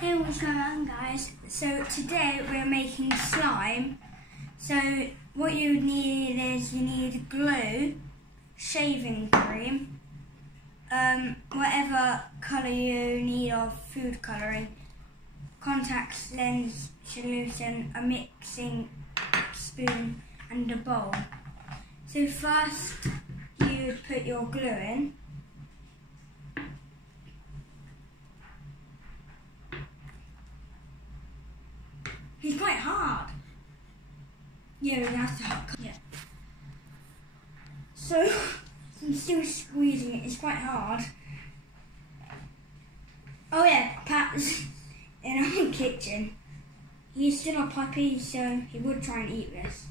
Hey, what's going on, guys? So today we're making slime. So what you need is you need glue, shaving cream, whatever colour you need of food colouring, contact lens solution, a mixing spoon and a bowl. So first you put your glue in. He's quite hard. Yeah, we have to cut. Yeah. So I'm still squeezing it. It's quite hard. Oh yeah, Pat's in our kitchen. He's still a puppy, so he would try and eat this.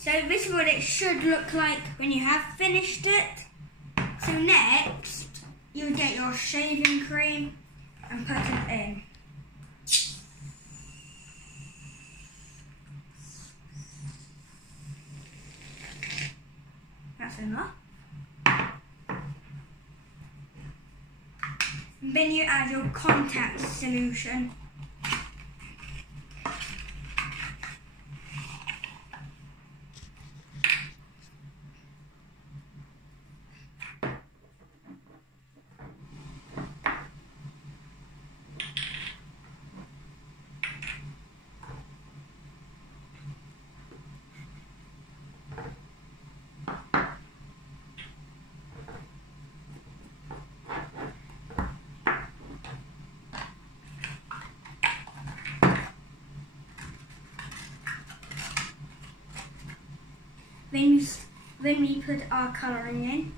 So this is what it should look like when you have finished it. So next, you get your shaving cream and put it in. That's enough. And then you add your contact solution. Then we put our colouring in.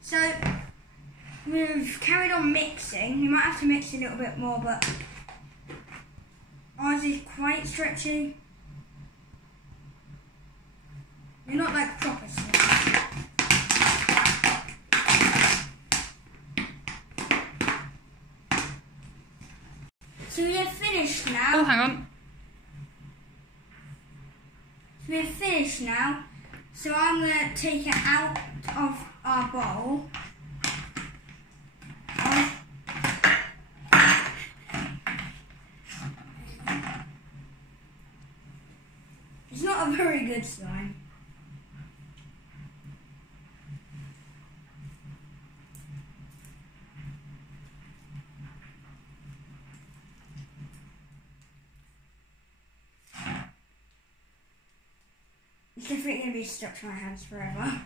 So we've carried on mixing. You might have to mix a little bit more, but ours is quite stretchy. You're not like proper slime. So we're finished now. Oh, hang on. So we're finished now. So I'm going to take it out of our bowl. It's not a very good slime. It's definitely going to be stuck to my hands forever.